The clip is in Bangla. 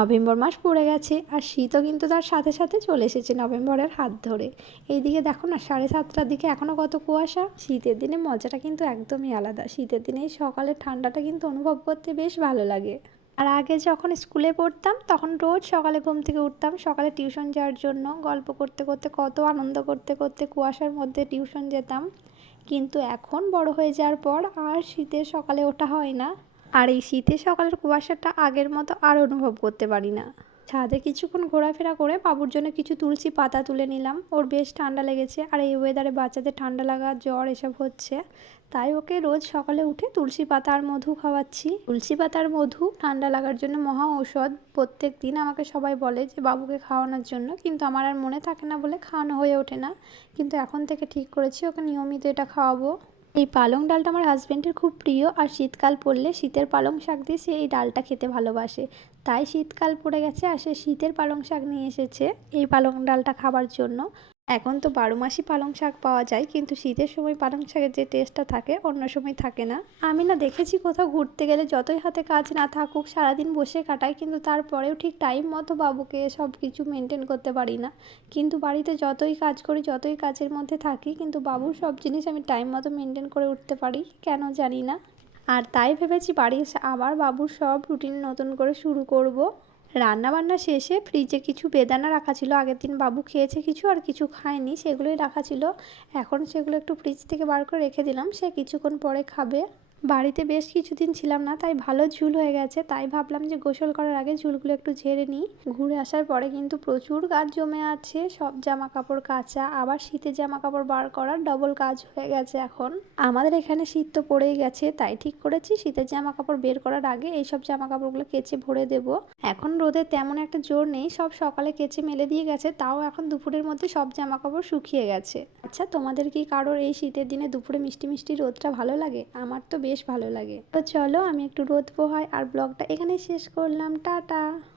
নভেম্বর মাস পড়ে গেছে আর শীতও কিন্তু তার সাথে সাথে চলে এসেছে নভেম্বরের হাত ধরে। এইদিকে দেখো না 7:30টার দিকে এখনও কত কুয়াশা। শীতের দিনে মজাটা কিন্তু একদমই আলাদা। শীতের দিনে এই সকালের ঠান্ডাটা কিন্তু অনুভব করতে বেশ ভালো লাগে। আর আগে যখন স্কুলে পড়তাম তখন রোজ সকালে ঘুম থেকে উঠতাম সকালে টিউশন যাওয়ার জন্য। গল্প করতে করতে কত আনন্দ করতে করতে কুয়াশার মধ্যে টিউশন যেতাম। কিন্তু এখন বড় হয়ে যাওয়ার পর আর শীতের সকালে ওঠা হয় না। আর এই শীতের সকালের কুয়াশাটা আগের মতো আর অনুভব করতে পারি না। ছাদে কিছুক্ষণ ঘোরাফেরা করে বাবুর জন্য কিছু তুলসী পাতা তুলে নিলাম। ওর বেশ ঠান্ডা লেগেছে আর এই ওয়েদারে বাচ্চাদের ঠান্ডা লাগা জ্বর এসব হচ্ছে, তাই ওকে রোজ সকালে উঠে তুলসী পাতা আর মধু খাওয়াচ্ছি। তুলসী পাতার মধু ঠান্ডা লাগার জন্য মহা ঔষধ। প্রত্যেক দিন আমাকে সবাই বলে যে বাবুকে খাওয়ানোর জন্য, কিন্তু আমার আর মনে থাকে না বলে খাওয়ানো হয়ে ওঠে না। কিন্তু এখন থেকে ঠিক করেছি ওকে নিয়মিত এটা খাওয়াবো। এই পালং ডালটা আমার হাজব্যান্ডের খুব প্রিয় আর শীতকাল পড়লে শীতের পালং শাক দিয়ে সে এই ডালটা খেতে ভালোবাসে। তাই শীতকাল পড়ে গেছে আর সে শীতের পালং শাক নিয়ে এসেছে এই পালং ডালটা খাবার জন্য। এখন তো 12 মাসই পালং শাক পাওয়া যায়, কিন্তু শীতের সময় পালং শাকের যে টেস্টটা থাকে অন্য সময় থাকে না। আমি না দেখেছি কোথাও ঘুরতে গেলে যতই হাতে কাজ না থাকুক সারাদিন বসে কাটাই, কিন্তু তারপরেও ঠিক টাইম মতো বাবুকে সব কিছু মেনটেন করতে পারি না। কিন্তু বাড়িতে যতই কাজ করি যতই কাজের মধ্যে থাকি কিন্তু বাবুর সব জিনিস আমি টাইম মতো মেনটেন করে উঠতে পারি কেন জানি না। আর তাই ভেবেছি বাড়ি এসে আবার বাবুর সব রুটিন নতুন করে শুরু করব। রান্নাবান্না শেষে ফ্রিজে কিছু বেদানা রাখা ছিল, আগের দিন বাবু খেয়েছে কিছু আর কিছু খায়নি, সেগুলোই রাখা ছিল। এখন সেগুলো একটু ফ্রিজ থেকে বার করে রেখে দিলাম, সে কিছুক্ষণ পরে খাবে। বাড়িতে বেশ কিছুদিন ছিলাম না তাই ভালো ঝুল হয়ে গেছে, তাই ভাবলাম যে গোসল করার আগে ঝুলগুলো একটু ঝেড়ে নিই। ঘুরে আসার পরে কিন্তু প্রচুর কাজ জমে আছে, সব জামা কাপড় কাচা আবার শীতের জামা কাপড় বার করার ডবল কাজ হয়ে গেছে। এখন আমাদের এখানে শীত তো পড়েই গেছে, তাই ঠিক করেছি শীতের জামা কাপড় বের করার আগে এইসব জামা কাপড়গুলো কেচে ভরে দেব। এখন রোদে তেমন একটা জোর নেই, সব সকালে কেচে মেলে দিয়ে গেছে, তাও এখন দুপুরের মধ্যে সব জামা কাপড় শুকিয়ে গেছে। আচ্ছা, তোমাদের কি কারোর এই শীতের দিনে দুপুরে মিষ্টি মিষ্টি রোদটা ভালো লাগে? আমার তো বেশ ভালো লাগে। তো চলো আমি একটু রোদ পোহাই আর ব্লগটা এখানেই শেষ করলাম। টাটা।